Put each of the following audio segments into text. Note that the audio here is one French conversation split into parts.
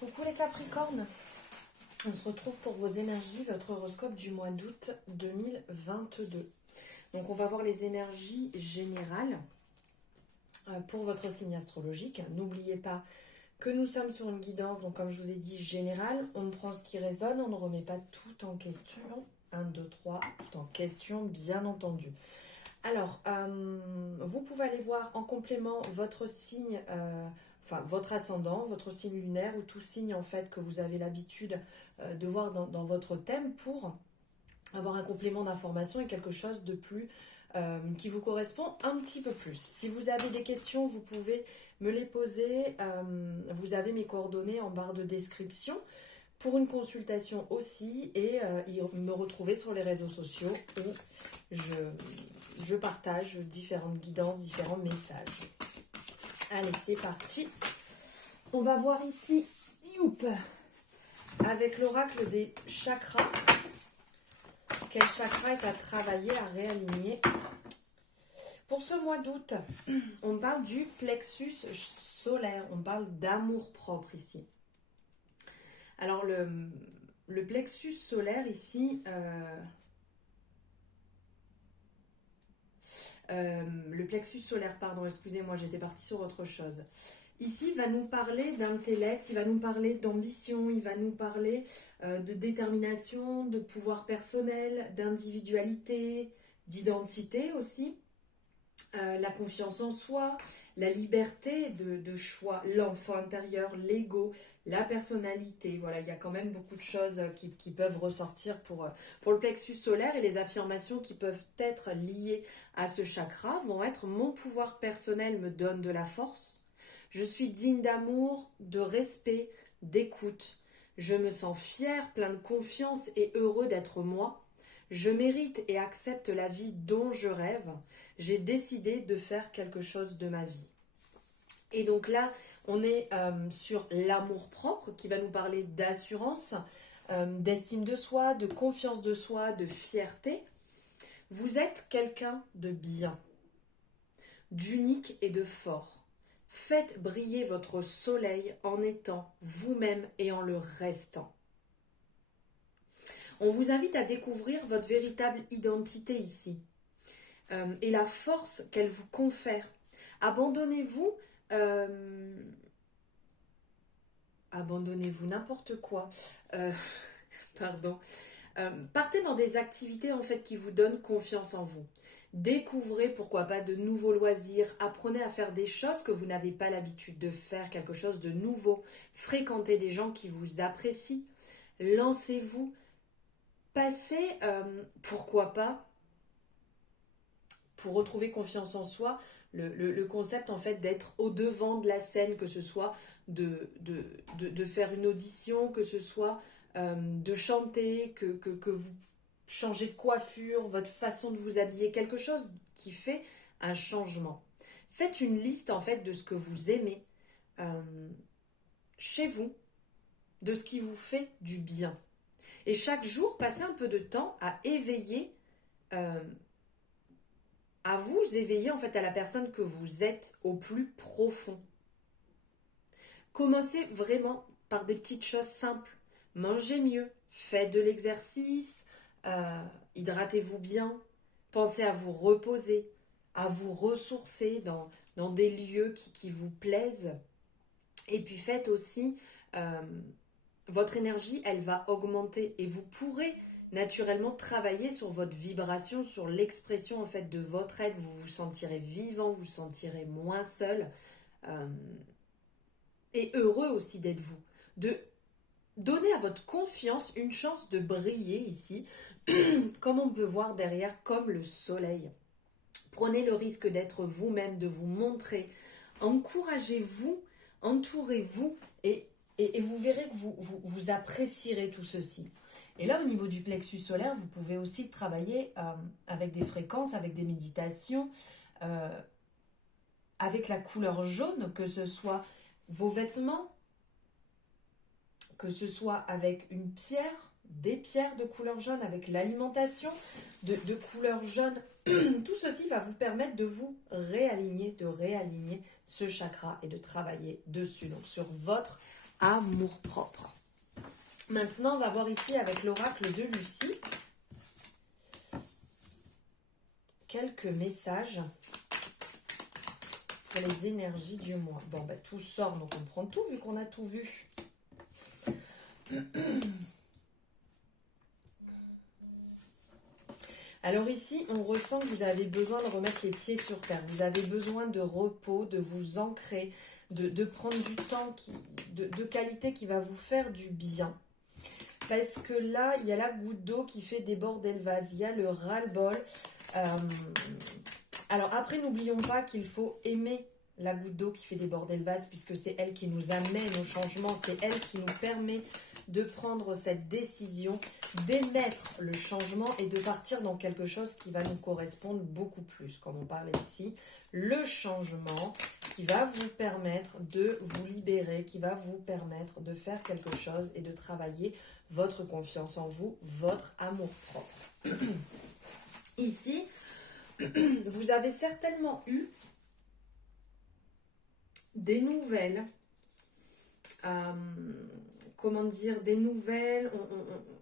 Coucou les Capricornes, on se retrouve pour vos énergies, votre horoscope du mois d'août 2022. Donc on va voir les énergies générales pour votre signe astrologique. N'oubliez pas que nous sommes sur une guidance, donc comme je vous ai dit, générale. On ne prend ce qui résonne, on ne remet pas tout en question. 1, 2, 3, tout en question, bien entendu. Alors, vous pouvez aller voir en complément votre signe, votre ascendant, votre signe lunaire ou tout signe en fait que vous avez l'habitude de voir dans votre thème pour avoir un complément d'information et quelque chose de plus qui vous correspond un petit peu plus. Si vous avez des questions, vous pouvez me les poser. Vous avez mes coordonnées en barre de description pour une consultation aussi et me retrouver sur les réseaux sociaux où je partage différentes guidances, différents messages. Allez, c'est parti. On va voir ici, youp, avec l'oracle des chakras. Quel chakra est à travailler, à réaligner? Pour ce mois d'août, on parle du plexus solaire. On parle d'amour propre ici. Alors, le plexus solaire ici... le plexus solaire, pardon, excusez-moi, j'étais partie sur autre chose. Ici, il va nous parler d'intellect, il va nous parler d'ambition, il va nous parler de détermination, de pouvoir personnel, d'individualité, d'identité aussi, la confiance en soi, la liberté de choix, l'enfant intérieur, l'ego, la personnalité. Voilà, il y a quand même beaucoup de choses qui peuvent ressortir pour le plexus solaire, et les affirmations qui peuvent être liées à ce chakra vont être: mon pouvoir personnel me donne de la force, je suis digne d'amour, de respect, d'écoute, je me sens fier, plein de confiance et heureux d'être moi, je mérite et accepte la vie dont je rêve, j'ai décidé de faire quelque chose de ma vie. Et donc là, on est sur l'amour-propre qui va nous parler d'assurance, d'estime de soi, de confiance de soi, de fierté. Vous êtes quelqu'un de bien, d'unique et de fort. Faites briller votre soleil en étant vous-même et en le restant. On vous invite à découvrir votre véritable identité ici et la force qu'elle vous confère. Abandonnez-vous n'importe quoi. Pardon. Partez dans des activités en fait qui vous donnent confiance en vous. Découvrez pourquoi pas de nouveaux loisirs. Apprenez à faire des choses que vous n'avez pas l'habitude de faire, quelque chose de nouveau. Fréquentez des gens qui vous apprécient. Lancez-vous. Passez, pourquoi pas, pour retrouver confiance en soi, le concept en fait d'être au devant de la scène, que ce soit de faire une audition, que ce soit de chanter, que vous changez de coiffure, votre façon de vous habiller, quelque chose qui fait un changement. Faites une liste en fait de ce que vous aimez chez vous, de ce qui vous fait du bien. Et chaque jour, passez un peu de temps à éveiller à vous éveiller en fait à la personne que vous êtes au plus profond. Commencez vraiment par des petites choses simples. Mangez mieux, faites de l'exercice, hydratez-vous bien, pensez à vous reposer, à vous ressourcer dans des lieux qui vous plaisent. Et puis faites aussi, votre énergie, elle va augmenter et vous pourrez naturellement travailler sur votre vibration, sur l'expression en fait de votre être. Vous vous sentirez vivant, vous vous sentirez moins seul et heureux aussi d'être vous. De donner à votre confiance une chance de briller ici, comme on peut voir derrière, comme le soleil. Prenez le risque d'être vous-même, de vous montrer. Encouragez-vous, entourez-vous et vous verrez que vous apprécierez tout ceci. Et là, au niveau du plexus solaire, vous pouvez aussi travailler avec des fréquences, avec des méditations, avec la couleur jaune, que ce soit vos vêtements, que ce soit avec une pierre, des pierres de couleur jaune avec l'alimentation de couleur jaune. Tout ceci va vous permettre de vous réaligner, de réaligner ce chakra et de travailler dessus, donc sur votre amour-propre. Maintenant, on va voir ici avec l'oracle de Lucie quelques messages pour les énergies du mois. Bon, ben, tout sort, donc on prend tout vu qu'on a tout vu. Alors ici, on ressent que vous avez besoin de remettre les pieds sur terre. Vous avez besoin de repos, de vous ancrer, de prendre du temps de qualité qui va vous faire du bien. Parce que là, il y a la goutte d'eau qui fait déborder le vase. Il y a le ras-le-bol. Alors après, n'oublions pas qu'il faut aimer la goutte d'eau qui fait déborder le vase, puisque c'est elle qui nous amène au changement, c'est elle qui nous permet de prendre cette décision, d'émettre le changement et de partir dans quelque chose qui va nous correspondre beaucoup plus, comme on parlait ici. Le changement qui va vous permettre de vous libérer, qui va vous permettre de faire quelque chose et de travailler votre confiance en vous, votre amour-propre. Ici, vous avez certainement eu des nouvelles, comment dire, des nouvelles,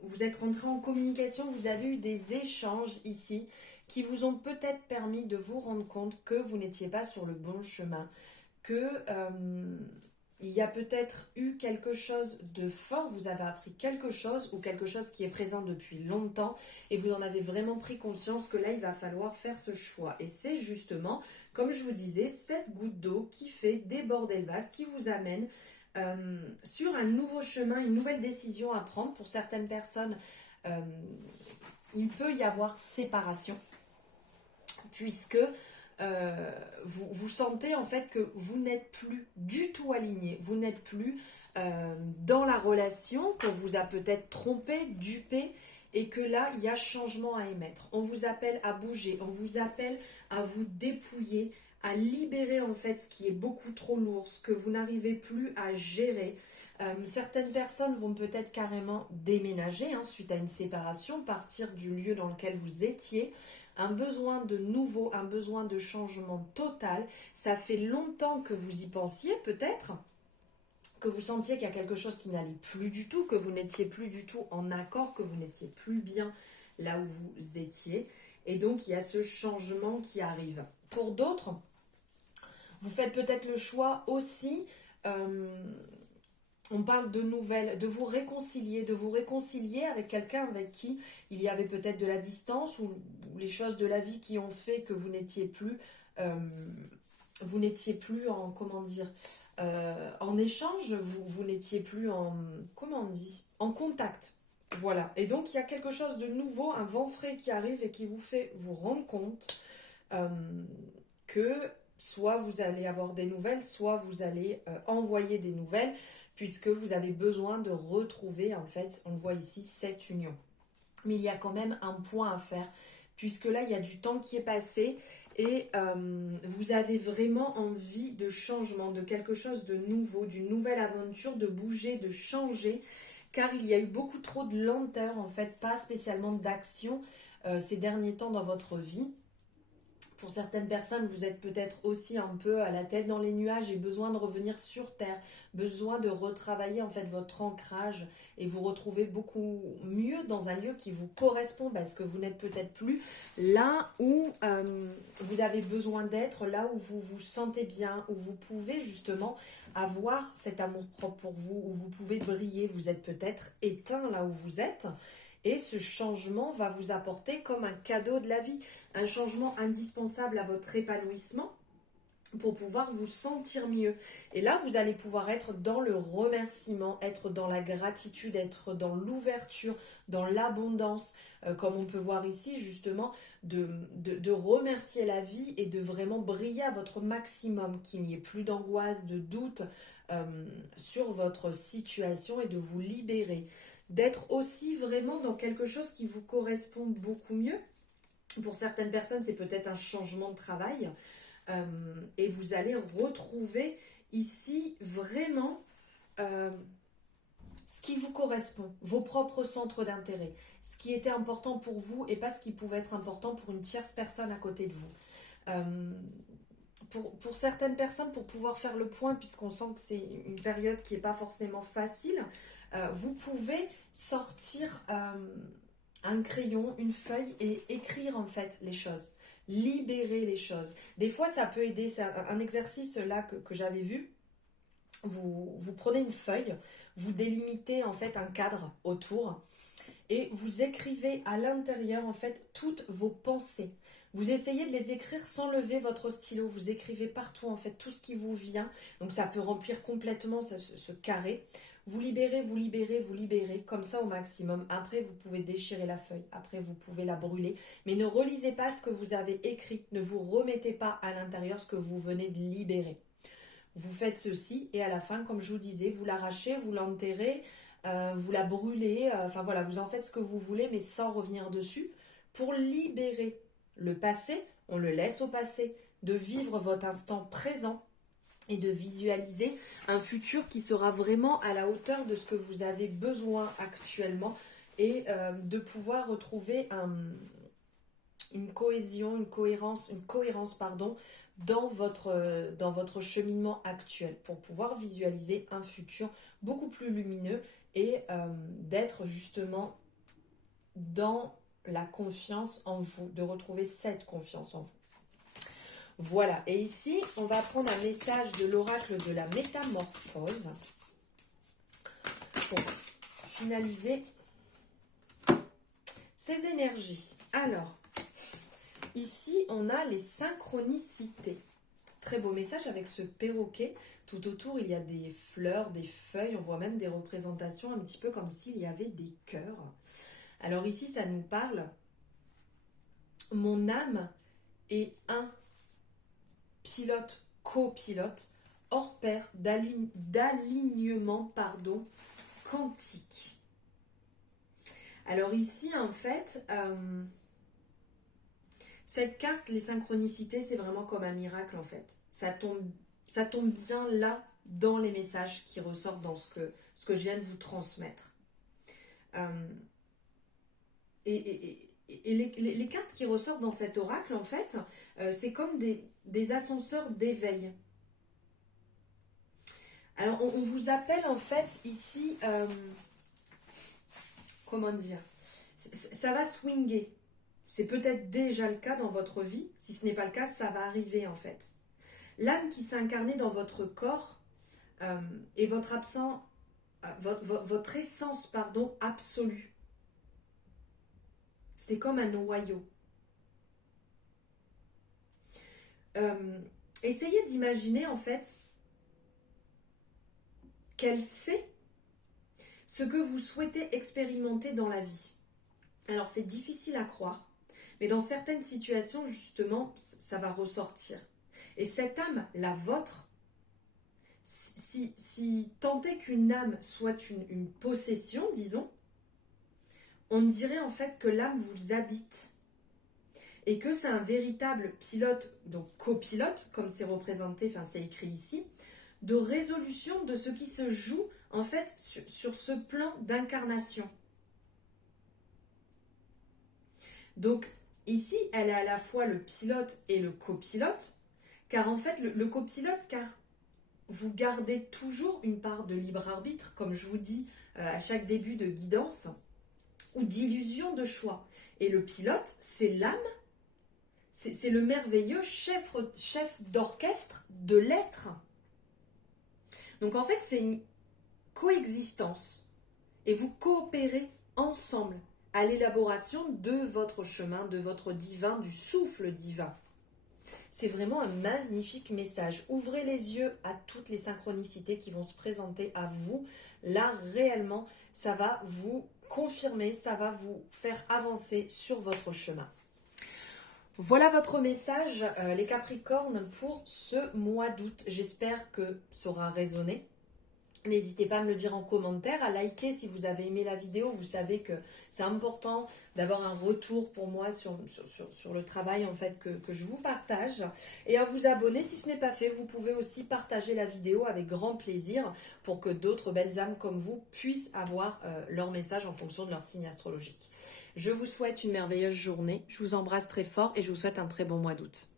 vous êtes rentré en communication, vous avez eu des échanges ici qui vous ont peut-être permis de vous rendre compte que vous n'étiez pas sur le bon chemin, que il y a peut-être eu quelque chose de fort, vous avez appris quelque chose ou quelque chose qui est présent depuis longtemps et vous en avez vraiment pris conscience que là, il va falloir faire ce choix. Et c'est justement, comme je vous disais, cette goutte d'eau qui fait déborder le vase, qui vous amène sur un nouveau chemin, une nouvelle décision à prendre. Pour certaines personnes, il peut y avoir séparation, puisque vous sentez en fait que vous n'êtes plus du tout aligné, vous n'êtes plus dans la relation, qu'on vous a peut-être trompé, dupé, et que là, il y a changement à émettre. On vous appelle à bouger, on vous appelle à vous dépouiller, à libérer en fait ce qui est beaucoup trop lourd, ce que vous n'arrivez plus à gérer. Certaines personnes vont peut-être carrément déménager suite à une séparation, partir du lieu dans lequel vous étiez. Un besoin de nouveau, un besoin de changement total. Ça fait longtemps que vous y pensiez peut-être, que vous sentiez qu'il y a quelque chose qui n'allait plus du tout, que vous n'étiez plus du tout en accord, que vous n'étiez plus bien là où vous étiez. Et donc il y a ce changement qui arrive. Pour d'autres, vous faites peut-être le choix aussi, on parle de nouvelles, de vous réconcilier avec quelqu'un avec qui il y avait peut-être de la distance ou les choses de la vie qui ont fait que vous n'étiez plus en, comment dire, en échange, vous n'étiez plus en, comment on dit, en contact. Voilà. Et donc, il y a quelque chose de nouveau, un vent frais qui arrive et qui vous fait vous rendre compte que soit vous allez avoir des nouvelles, soit vous allez envoyer des nouvelles, puisque vous avez besoin de retrouver, en fait, on le voit ici, cette union. Mais il y a quand même un point à faire, puisque là, il y a du temps qui est passé et vous avez vraiment envie de changement, de quelque chose de nouveau, d'une nouvelle aventure, de bouger, de changer, car il y a eu beaucoup trop de lenteur, en fait, pas spécialement d'action ces derniers temps dans votre vie. Pour certaines personnes, vous êtes peut-être aussi un peu à la tête dans les nuages et besoin de revenir sur terre, besoin de retravailler en fait votre ancrage et vous retrouver beaucoup mieux dans un lieu qui vous correspond parce que vous n'êtes peut-être plus là où vous avez besoin d'être, là où vous vous sentez bien, où vous pouvez justement avoir cet amour propre pour vous, où vous pouvez briller. Vous êtes peut-être éteint là où vous êtes. Et ce changement va vous apporter comme un cadeau de la vie, un changement indispensable à votre épanouissement pour pouvoir vous sentir mieux. Et là, vous allez pouvoir être dans le remerciement, être dans la gratitude, être dans l'ouverture, dans l'abondance, comme on peut voir ici justement, de remercier la vie et de vraiment briller à votre maximum, qu'il n'y ait plus d'angoisse, de doute sur votre situation et de vous libérer. D'être aussi vraiment dans quelque chose qui vous correspond beaucoup mieux. Pour certaines personnes, c'est peut-être un changement de travail. Et vous allez retrouver ici vraiment ce qui vous correspond, vos propres centres d'intérêt, ce qui était important pour vous et pas ce qui pouvait être important pour une tierce personne à côté de vous. Pour certaines personnes, pour pouvoir faire le point, puisqu'on sent que c'est une période qui n'est pas forcément facile, vous pouvez sortir un crayon, une feuille et écrire en fait les choses. Libérer les choses. Des fois, ça peut aider. C'est un exercice là que j'avais vu. Vous prenez une feuille, vous délimitez en fait un cadre autour et vous écrivez à l'intérieur en fait toutes vos pensées. Vous essayez de les écrire sans lever votre stylo. Vous écrivez partout en fait tout ce qui vous vient. Donc ça peut remplir complètement ce carré. Vous libérez, vous libérez, vous libérez, comme ça au maximum. Après, vous pouvez déchirer la feuille. Après, vous pouvez la brûler. Mais ne relisez pas ce que vous avez écrit. Ne vous remettez pas à l'intérieur ce que vous venez de libérer. Vous faites ceci et à la fin, comme je vous disais, vous l'arrachez, vous l'enterrez, vous la brûlez. Enfin voilà, vous en faites ce que vous voulez, mais sans revenir dessus. Pour libérer le passé, on le laisse au passé. De vivre votre instant présent. Et de visualiser un futur qui sera vraiment à la hauteur de ce que vous avez besoin actuellement et de pouvoir retrouver une cohésion, une cohérence pardon, dans votre cheminement actuel pour pouvoir visualiser un futur beaucoup plus lumineux et d'être justement dans la confiance en vous, de retrouver cette confiance en vous. Voilà, et ici, on va prendre un message de l'oracle de la métamorphose pour finaliser ces énergies. Alors, ici, on a les synchronicités. Très beau message avec ce perroquet. Tout autour, il y a des fleurs, des feuilles, on voit même des représentations un petit peu comme s'il y avait des cœurs. Alors ici, ça nous parle « Mon âme est un pilote, copilote, hors pair d'alignement quantique. » Alors ici, en fait, cette carte, les synchronicités, c'est vraiment comme un miracle, en fait. Ça tombe bien là, dans les messages qui ressortent dans ce que je viens de vous transmettre. Et les cartes qui ressortent dans cet oracle, en fait, c'est comme des ascenseurs d'éveil. Alors, on vous appelle, en fait, ici, comment dire, ça va swinger. C'est peut-être déjà le cas dans votre vie. Si ce n'est pas le cas, ça va arriver, en fait. L'âme qui s'est incarnée dans votre corps est votre essence, absolue. C'est comme un noyau. Essayez d'imaginer en fait qu'elle sait ce que vous souhaitez expérimenter dans la vie. Alors c'est difficile à croire, mais dans certaines situations justement ça va ressortir. Et cette âme, la vôtre, si tant est qu'une âme soit une possession, disons, on dirait en fait que l'âme vous habite et que c'est un véritable pilote, donc copilote, comme c'est représenté, enfin c'est écrit ici, de résolution de ce qui se joue en fait sur ce plan d'incarnation. Donc ici, elle est à la fois le pilote et le copilote, car en fait le copilote, car vous gardez toujours une part de libre arbitre, comme je vous dis à chaque début de guidance, ou d'illusion de choix. Et le pilote, c'est l'âme, c'est le merveilleux chef d'orchestre de l'être. Donc en fait, c'est une coexistence. Et vous coopérez ensemble à l'élaboration de votre chemin, de votre divin, du souffle divin. C'est vraiment un magnifique message. Ouvrez les yeux à toutes les synchronicités qui vont se présenter à vous. Là, réellement, ça va vous confirmer, ça va vous faire avancer sur votre chemin. Voilà votre message, les Capricornes, pour ce mois d'août. J'espère que ça aura résonné. N'hésitez pas à me le dire en commentaire, à liker si vous avez aimé la vidéo. Vous savez que c'est important d'avoir un retour pour moi sur le travail en fait que je vous partage. Et à vous abonner si ce n'est pas fait. Vous pouvez aussi partager la vidéo avec grand plaisir pour que d'autres belles âmes comme vous puissent avoir leur message en fonction de leur signe astrologique. Je vous souhaite une merveilleuse journée. Je vous embrasse très fort et je vous souhaite un très bon mois d'août.